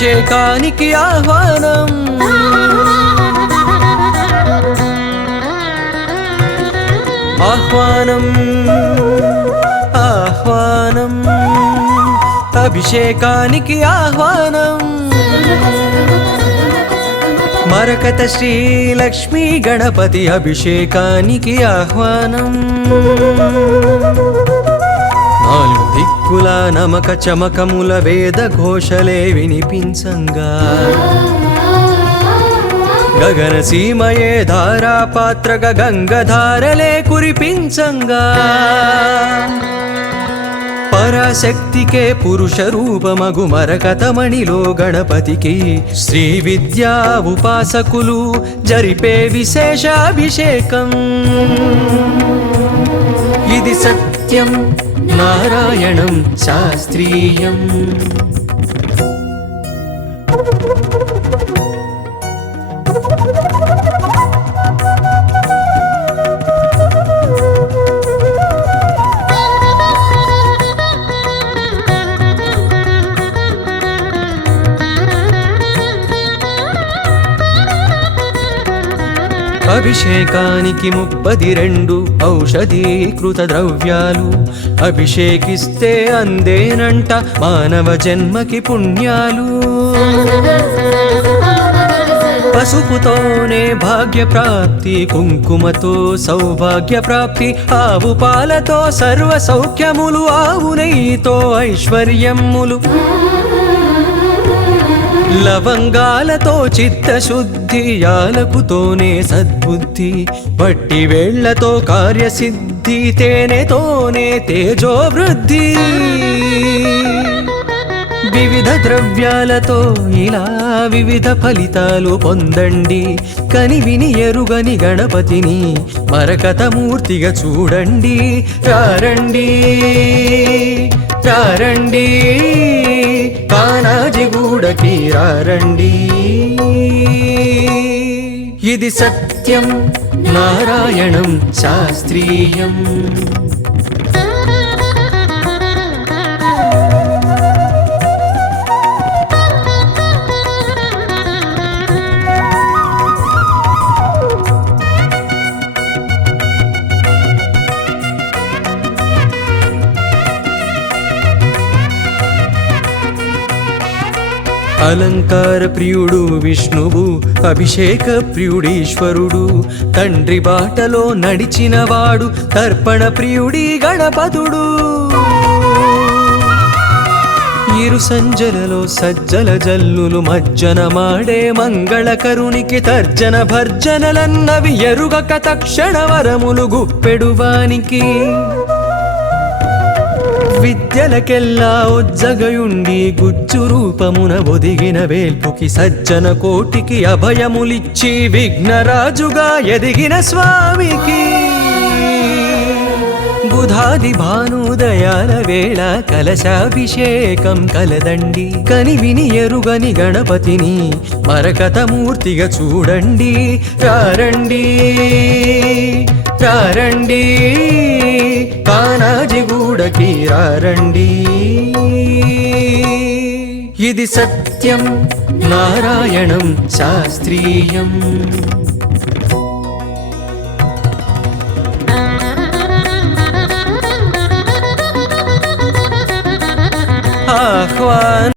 అభిషేకానికి ఆహ్వానం. ఆహ్వానం ఆహ్వానం అభిషేకానికి ఆహ్వానం. మరకత శ్రీ లక్ష్మీ గణపతి అభిషేకానికి ఆహ్వానం. నాలుగు దిక్కుల నమక చమకముల వేద ఘోషలే వినిపించంగా, గగన సీమయే ధారాపాత్రగా గంగధారలే కురిపించంగా, పరాశక్తికే పురుష రూపమగు మరకతమణిలో గణపతికి శ్రీ విద్యా ఉపాసకులు జరిపే విశేషాభిషేకం. ఇది సత్యం నారాయణం శాస్త్రీయం. అభిషేకానికి 32 ఔషధీకృత ద్రవ్యాలు అభిషేకిస్తే అందేనంట మానవ జన్మకి పుణ్యాలు. పసుపుతోనే భాగ్య ప్రాప్తి, కుంకుమతో సౌభాగ్య ప్రాప్తి, ఆవు పాలతో సర్వ సౌఖ్యములు, ఆవు నెయ్యితో ఐశ్వర్యములు, లవంగాలతో చిత్తశుద్ధి, యాలకుతోనే సద్బుద్ధి, పట్టి వేళ్లతో కార్యసిద్ధి, తేనెతోనే తేజోవృద్ధి. వివిధ ద్రవ్యాలతో ఇలా వివిధ ఫలితాలు పొందండి. కనివిని ఎరుగని గణపతిని మరకతమూర్తిగా చూడండి. రారండి రారండి కానాజిగూడకి రారండి. ఇది సత్యం నారాయణం శాస్త్రీయం. అలంకార ప్రియుడు విష్ణువు, అభిషేక ప్రియుడీశ్వరుడు, తండ్రి బాటలో నడిచినవాడు తర్పణ ప్రియుడి గణపతుడు. ఇరు సంజలలో సజ్జల జల్లులు మజ్జన మాడే మంగళకరునికి తర్జన భర్జనలన్నవి ఎరుగక తక్షణ వరములు గుప్పెడువానికి. విద్యలకెల్లా ఉజ్జగయుండి గుజ్జు రూపమున ఒదిగిన వేల్పుకి సజ్జన కోటికి అభయములిచ్చి విఘ్నరాజుగా ఎదిగిన స్వామికి. బుధాది భానుదయాల వేళ కలశాభిషేకం కలదండి. కనివిని ఎరుగని గణపతిని మరకతమూర్తిగా చూడండి. రారండి రారండి కానాజిగూడకి రారండి. ఇది సత్యం నారాయణం శాస్త్రీయం. ఆహ్వాన్